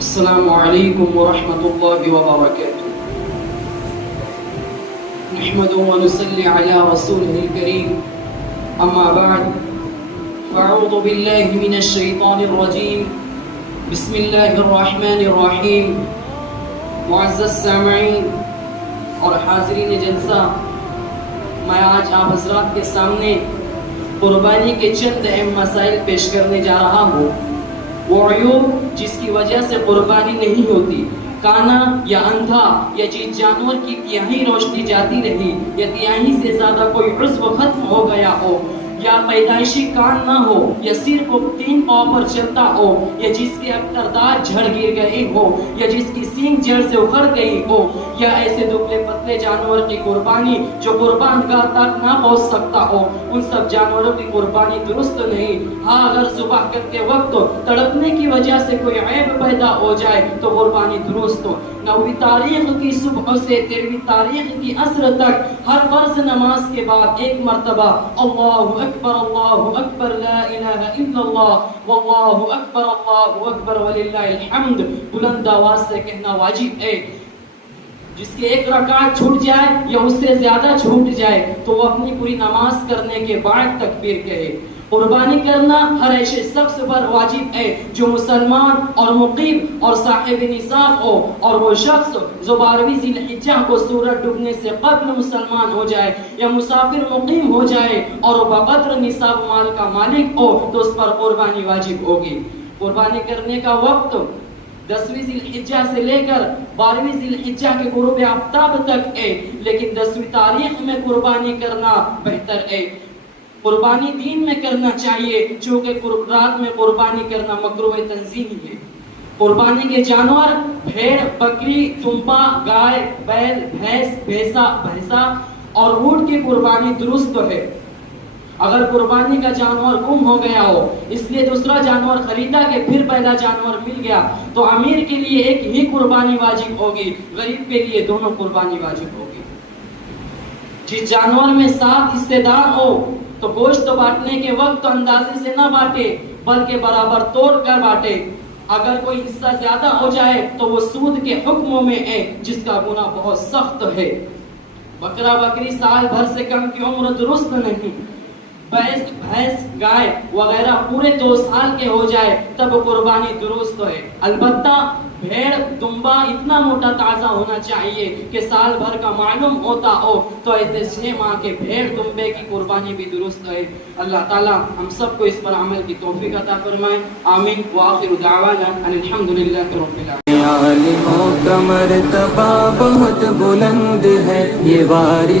السلام علیکم ورحمۃ اللہ وبرکاتہ نحمد ونصلی علی رسولہ الکریم اما بعد فاعوذ باللہ من الشیطان الرجیم بسم اللہ الرحمن الرحیم معزز سامعین اور حاضرین جلسہ، میں آج آپ حضرات کے سامنے قربانی کے چند اہم مسائل پیش کرنے جا رہا ہوں، وہ عیوب جس کی وجہ سے قربانی نہیں ہوتی۔ کانا یا اندھا یا جس جانور کی تیاہی روشنی جاتی رہی یا تیاہی سے زیادہ کوئی عضو ختم ہو گیا ہو، یا پیدائشی کان نہ ہو، یا سر کو 3 پاؤں پر چلتا ہو، یا جس کے اکثر دانت جھڑ گر گئے ہو، یا جس کی سینگ جڑ سے اکھڑ گئی ہو، یا ایسے دبلے پتلے جانور کی قربانی جو قربان گاہ تک نہ پہنچ سکتا ہو، ان سب جانوروں کی قربانی درست نہیں۔ ہاں، اگر ذبح کرتے وقت تڑپنے کی وجہ سے کوئی عیب پیدا ہو جائے تو قربانی درست ہو۔ 9ویں تاریخ کی صبح سے 13ویں تاریخ کی عصر تک ہر فرض نماز کے بعد ایک مرتبہ اللہ اکبر لا الہ الا اللہ واللہ اکبر وللہ الحمد بلند آواز سے کہنا واجب ہے۔ جس کے ایک رکعت چھوٹ جائے یا اس سے زیادہ چھوٹ جائے تو وہ اپنی پوری نماز کرنے کے بعد تکبیر کہے۔ قربانی کرنا ہر ایسے شخص پر واجب ہے جو مسلمان اور مقیم اور صاحب نصاب ہو، اور وہ شخص جو 12ویں ذی الحجہ کو سورج ڈوبنے سے قبل مسلمان ہو جائے یا مسافر مقیم ہو جائے اور وہ بقدر نصاب مال کا مالک ہو تو اس پر قربانی واجب ہوگی۔ قربانی کرنے کا وقت 10ویں ذی الحجہ سے لے کر 12ویں ذی الحجہ کے غروب آفتاب تک ہے، لیکن 10ویں تاریخ میں قربانی کرنا بہتر ہے۔ قربانی دین میں کرنا چاہیے، چونکہ رات میں قربانی کرنا مکروہ تنزیہی ہے۔ قربانی کے جانور بھیڑ، بکری، دمبا، گائے، بیل، بھینسا اور اونٹ کی قربانی درست ہے۔ اگر قربانی کا جانور گم ہو گیا ہو، اس لیے دوسرا جانور خریدا کہ پھر پہلا جانور مل گیا، تو امیر کے لیے ایک ہی قربانی واجب ہوگی، غریب کے لیے دونوں قربانی واجب ہوگی۔ جس جانور میں 7 حصے دار ہو تو گوشت بانٹنے کے وقت اندازے سے نہ بانٹے بلکہ برابر توڑ کر بانٹے۔ اگر کوئی حصہ زیادہ ہو جائے تو وہ سود کے حکموں میں ہے، جس کا گناہ بہت سخت ہے۔ بکرا بکری سال بھر سے کم کی عمر درست نہیں۔ بھینس، گائے وغیرہ پورے 2 سال کے ہو جائے تب قربانی درست ہے۔ البتہ بھیڑ، دمبا اتنا موٹا تازہ ہونا چاہیے کہ سال بھر کا معلوم ہوتا ہو، تو ایسے 6 ماہ کے بھیڑ دمبے کی قربانی بھی درست ہے۔ اللہ تعالی ہم سب کو اس پر عمل کی توفیق عطا فرمائے، آمین۔ وآخر دعوانا ان الحمدللہ رب العالمین۔ عالموں کا مرتبہ بہت بلند ہے، یہ وارث